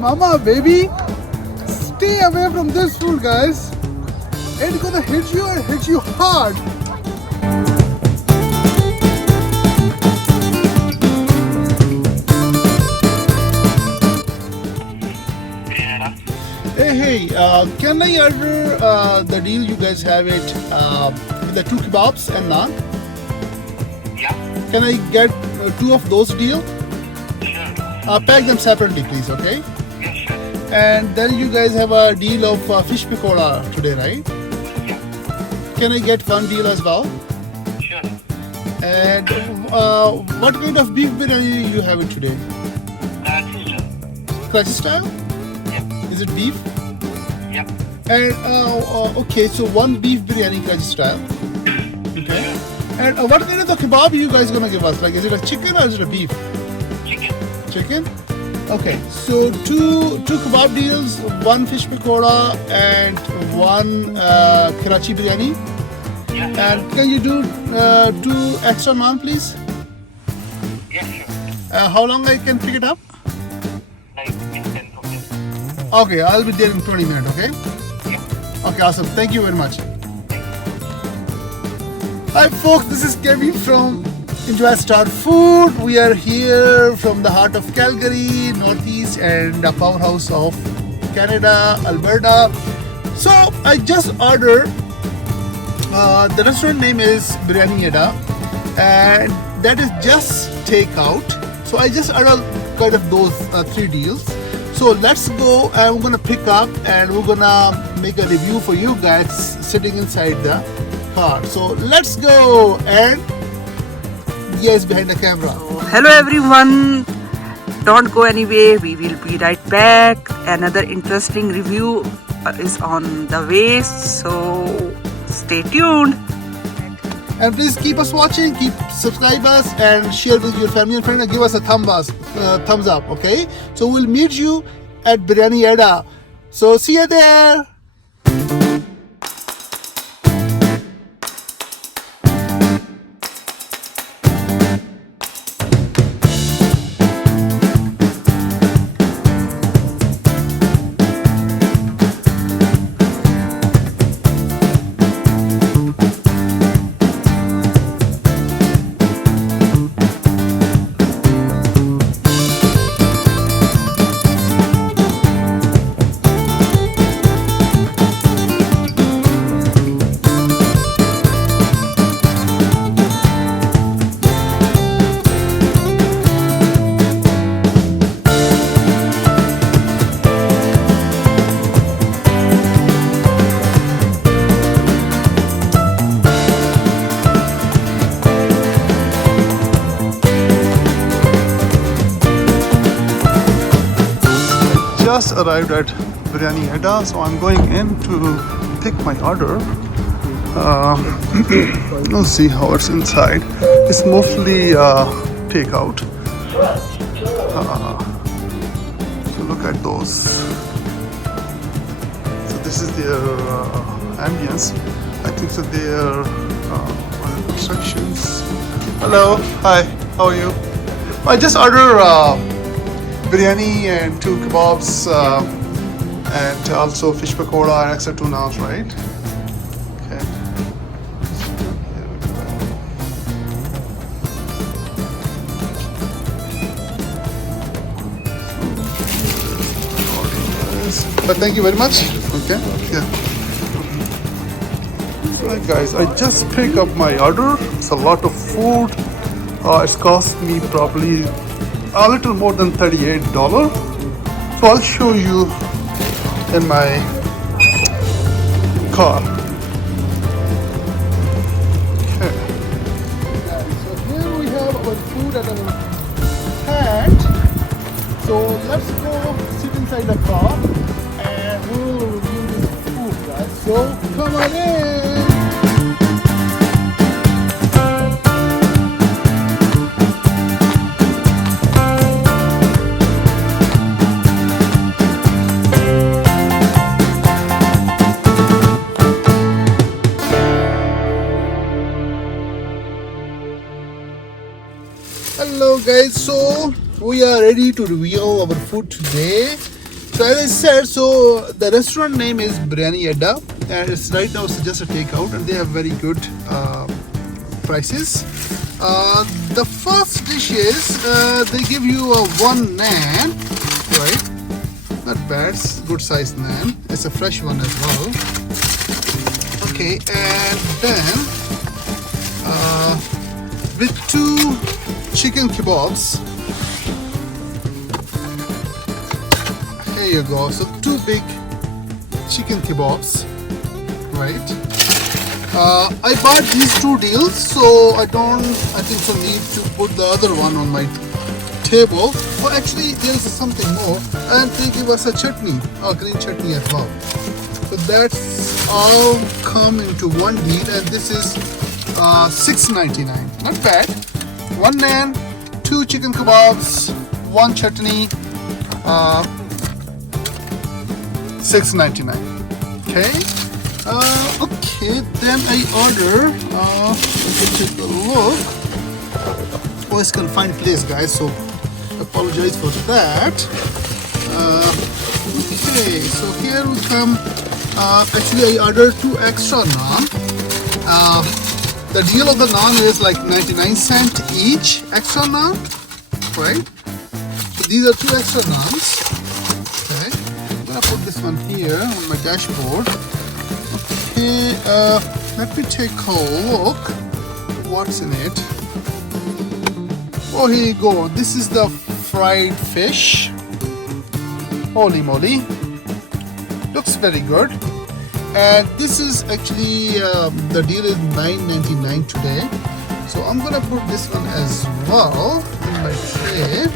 mama, baby. Stay away from this food, guys. It's gonna hit you and hit you hard. Hey, can I order the deal you guys have it with the 2 kebabs and naan? Yeah, Can I get 2 of those deal? sure. Pack them separately, please, okay? Yeah, sure. And then you guys have a deal of fish pakora today, right? Yeah, Can I get 1 deal as well? sure. And what kind of beef biryani you have it today? That's it. Karachi style? Yeah, Is it beef? yeah. And okay, so 1 beef biryani Karachi style. Okay. And what kind of the kebab you guys gonna give us? Like, is it a chicken or is it a beef? Chicken. Chicken? Okay, so two kebab deals, 1 fish pakora and 1 Karachi biryani. Yeah, And can you do 2 extra naan, please? yeah, sure. How long I can pick it up? Like in 10 minutes. Okay, I'll be there in 20 minutes, okay? Yeah. Okay, awesome. Thank you very much. Hi folks, this is Kevin from Enjoy Star Food. We are here from the heart of Calgary, Northeast, and the powerhouse of Canada, Alberta. So I just ordered, the restaurant name is Biryani Adda, and that is just takeout. So I just ordered kind of those 3 deals. So let's go, and we're gonna pick up and we're gonna make a review for you guys sitting inside the car. So let's go, and yes, behind the camera. Hello everyone, don't go anywhere, we will be right back. Another interesting review is on the way, so stay tuned. And please keep us watching, keep subscribe us, and share with your family and friends, and give us a thumbs up, okay? So we'll meet you at Biryani Adda. So see you there. Just arrived at Biryani Adda, so I'm going in to take my order. Let's see how it's inside. It's mostly takeout. So look at those. So this is their ambience. I think so their instructions. Hello, hi, how are you? I just ordered biryani and 2 kebabs and also fish pakora and extra 2 naans, right? Okay. Here we go. But thank you very much. Okay. Yeah. Right, guys, I just picked up my order. It's a lot of food. It's cost me probably a little more than $38. So I'll show you in my car. Okay. So here we have our food at our hand. So let's go sit inside the car and we'll review this food, guys. So come on in. Hello guys, so we are ready to review our food today. So as I said, so the restaurant name is Biryani Adda, and it's right now it's just a takeout, and they have very good prices. The first dish is they give you a one naan, right? Not bad, it's good sized naan. It's a fresh one as well. Okay, and then with two chicken kebabs. There you go. So two big chicken kebabs, right? I bought these two deals, so I think so need to put the other one on my table. Oh, actually, there is something more, and they give us a chutney, a green chutney as well. So that's all come into one deal, and this is $6.99. Not bad. One naan, two chicken kebabs, one chutney. $6.99. Okay. Okay. Then I order. Let me take a look. Oh, it's confined place, guys. So apologize for that. Okay. So here we come. Actually, I ordered two extra naan. The deal of the naan is like 99 cents each extra naan, right? So these are two extra naans. Okay. I'm gonna put this one here on my dashboard. Okay, let me take a look. What's in it? Oh, here you go. This is the fried fish. Holy moly! Looks very good. And this is actually the deal is $9.99 today. So I'm gonna put this one as well in my tray.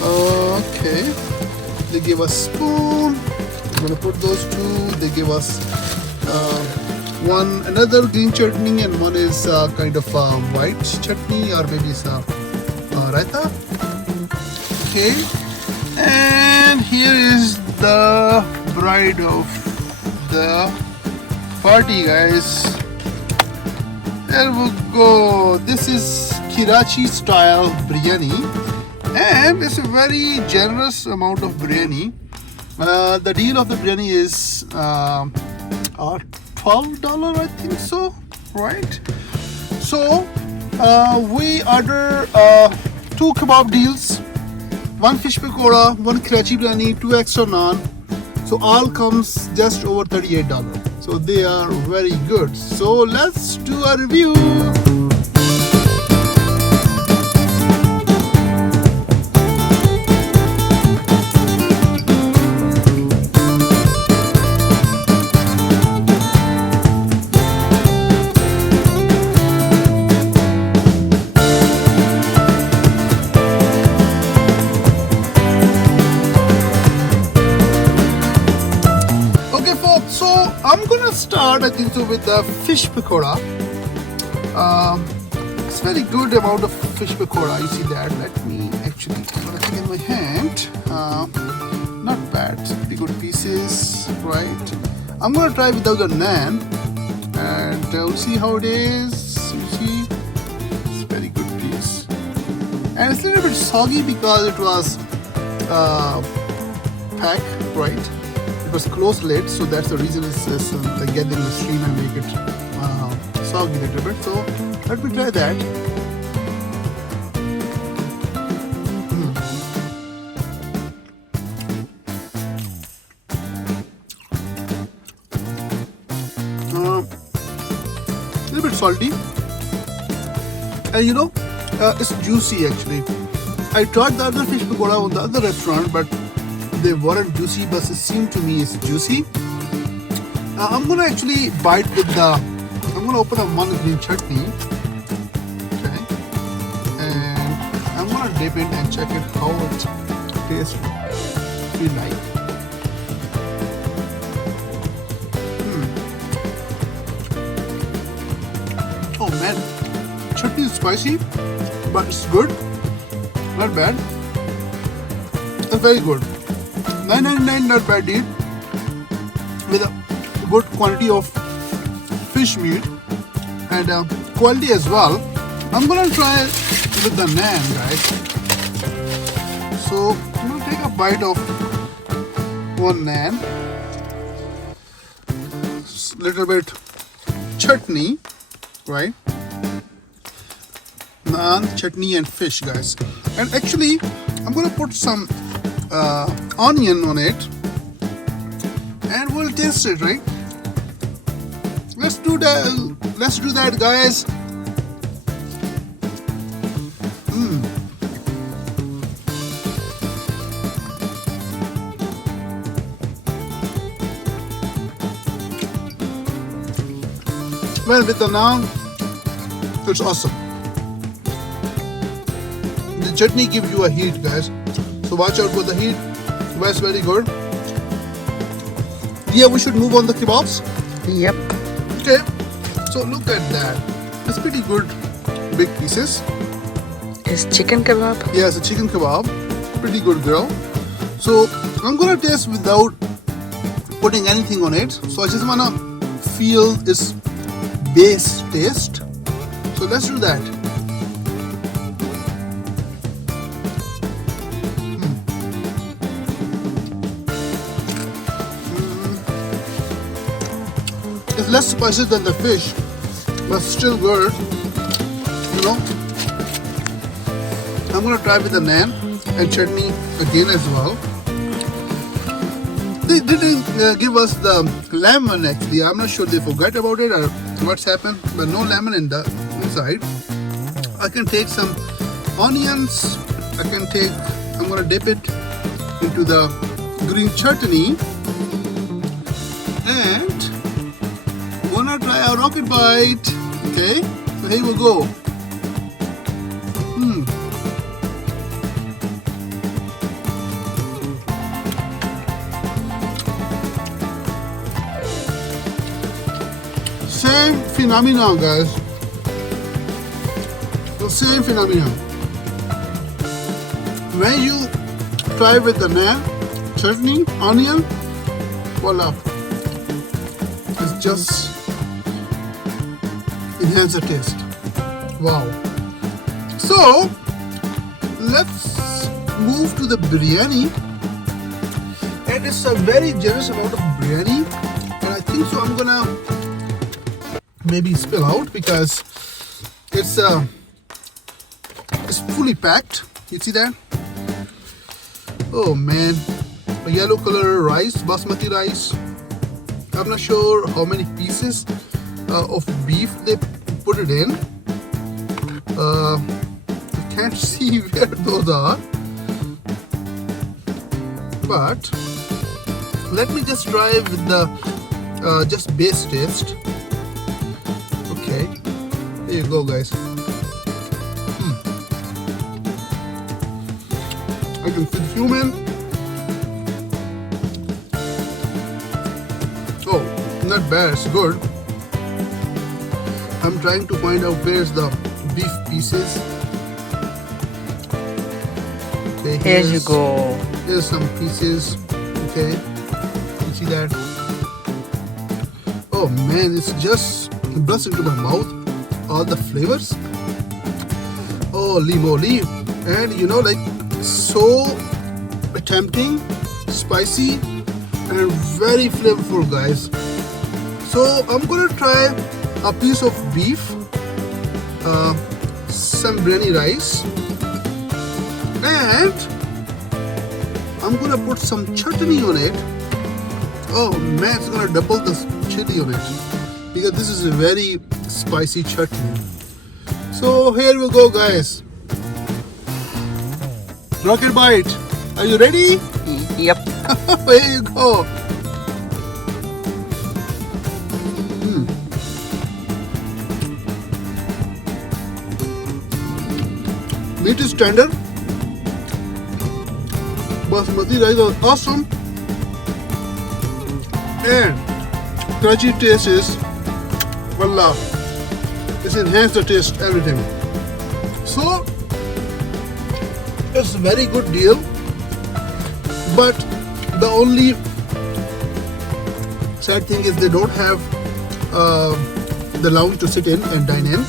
Okay. They give us spoon. I'm gonna put those two. They give us another green chutney, and one is kind of white chutney, or maybe it's raita. Okay, and here is the bride of the party, guys. There we go. This is Karachi style biryani, and it's a very generous amount of biryani. The deal of the biryani is $12, I think so, right? So we order two kebab deals, one fish pakoda, one Karachi biryani, two extra naan. So all comes just over $38. So they are very good. So let's do a review. So I'm gonna start, I think so, with the fish pakoda. It's very good amount of fish pakoda. You see that? Let me actually put it in my hand. Not bad. Pretty good pieces, right? I'm gonna try without the naan, and we'll see how it is. You see, it's very good piece, and it's a little bit soggy because it was packed, right? It was closed lid, so that's the reason it's they get in the stream and make it soggy a little bit. So let me try that. A little bit salty, and you know, it's juicy actually. I tried the other fish pakoda on the other restaurant, but they weren't juicy, but it seemed to me it's juicy. I'm gonna actually bite with I'm gonna open up one green chutney, okay, and I'm gonna dip it and check it how it tastes. Feel like. Oh man, chutney is spicy, but it's good. Not bad. It's very good. $9.99, not bad deal, with a good quantity of fish meat and quality as well. I'm gonna try with the naan, guys. So I'm gonna take a bite of one naan, little bit chutney, right? Naan, chutney, and fish, guys. And actually, I'm gonna put some onion on it, and we'll taste it, right? Let's do that. Let's do that, guys. Well, with the naan, it's awesome. The chutney gives you a heat, guys. So watch out for the heat. That's very good. Yeah, we should move on the kebabs. Yep. Okay. So look at that. It's pretty good, big pieces. Is chicken kebab? Yeah, it's a chicken kebab. Pretty good, girl. So I'm gonna taste without putting anything on it. So I just wanna feel its base taste. So let's do that. It's less spicy than the fish, but still good. You know, I'm gonna try with the naan and chutney again as well. They didn't give us the lemon actually. I'm not sure they forgot about it or what's happened, but no lemon in the inside. I can take some onions. I'm gonna dip it into the green chutney and wanna try our rocket bite. Okay, so here we go. Same phenomenon, guys. The same phenomenon. When you try with the naan, chutney, onion, voila. It's just enhance the taste. Wow. So let's move to the biryani. And it's a very generous amount of biryani. And I think so I'm gonna maybe spill out because it's fully packed. You see that? Oh man, a yellow color rice, basmati rice. I'm not sure how many pieces of beef they put it in. I can't see where those are, but let me just try with the just base taste. Okay, here you go, guys. I can feel human. Oh, not bad, it's good. I'm trying to find out where's the beef pieces. Okay, Here you go. Here's some pieces. Okay, you see that? Oh man, it's just burst into my mouth. All the flavors. Holy moly! And you know, like so tempting, spicy, and very flavorful, guys. So I'm gonna try a piece of beef, some biryani rice, and I'm gonna put some chutney on it. Oh man, it's gonna double the chili on it because this is a very spicy chutney. So here we go, guys. Rocket bite. Are you ready? Yep. Here you go. Meat is tender. Basmati rice is awesome. And crunchy taste is, voila. It's enhanced the taste, everything. So, it's a very good deal. But the only sad thing is they don't have the lounge to sit in and dine in.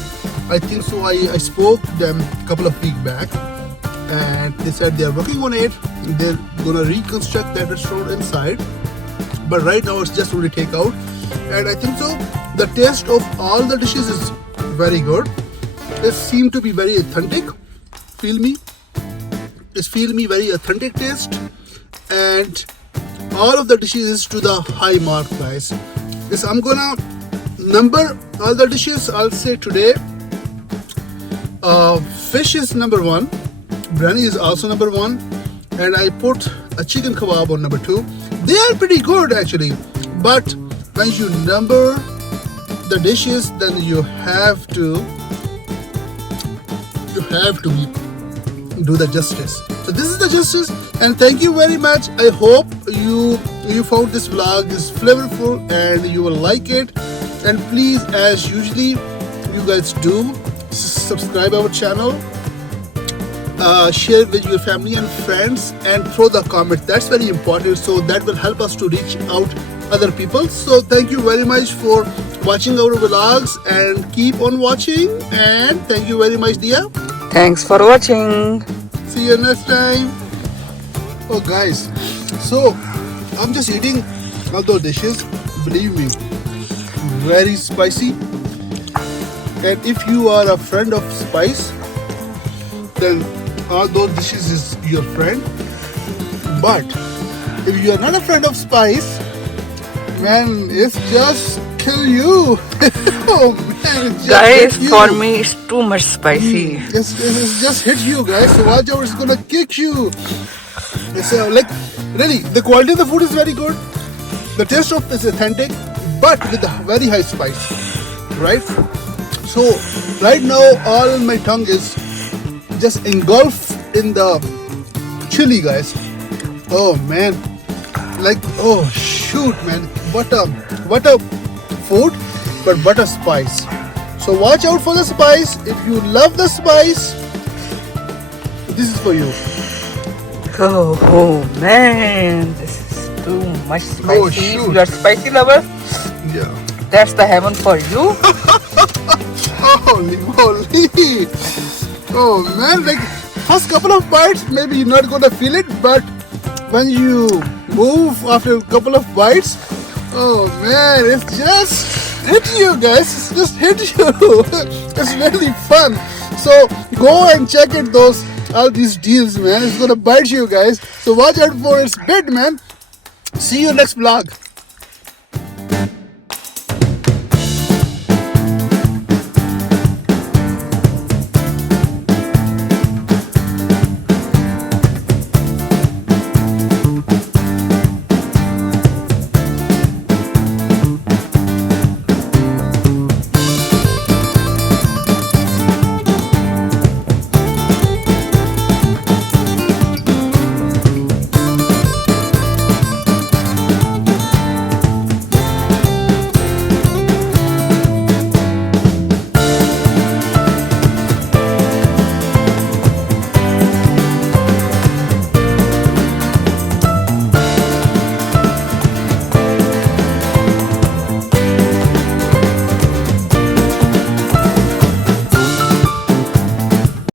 I think so. I spoke them a couple of weeks back, and they said they are working on it. They're gonna reconstruct that restaurant inside, but right now it's just only takeout. And I think so the taste of all the dishes is very good. It seemed to be very authentic. Feel me very authentic taste, and all of the dishes is to the high mark, guys. Yes, I'm gonna number all the dishes. I'll say today fish is number 1, biryani is also number 1, and I put a chicken kebab on number 2. They are pretty good actually, but when you number the dishes, then you have to do the justice. So this is the justice, and thank you very much. I hope you found this vlog is flavorful and you will like it. And please, as usually you guys do, subscribe our channel, share with your family and friends, and throw the comment. That's very important, so that will help us to reach out other people. So thank you very much for watching our vlogs, and keep on watching, and thank you very much, Dia. Thanks for watching. See you next time. Oh guys, so I'm just eating all those dishes. Believe me, very spicy. And if you are a friend of spice, then all those dishes is your friend. But if you are not a friend of spice, man, it's just kill you. Oh man, it's just Guys, hit you. for me it's too much spicy. It's just hit you, guys. So watch out, it's gonna kick you. It's like really, the quality of the food is very good. The taste of it is authentic, but with a very high spice, right? So right now, all my tongue is just engulfed in the chili, guys. Oh man, like oh shoot, man, what a food, but what a spice. So watch out for the spice. If you love the spice, this is for you. Oh man, this is too much spicy. Oh, If shoot. you are spicy lover, Yeah. that's the heaven for you. Holy moly! Oh man, like first couple of bites, maybe you're not gonna feel it, but when you move after a couple of bites, oh man, it's just hit you, guys. It's just hit you. It's really fun. So go and check it, all these deals, man. It's gonna bite you, guys. So watch out for its bit, man. See you next vlog.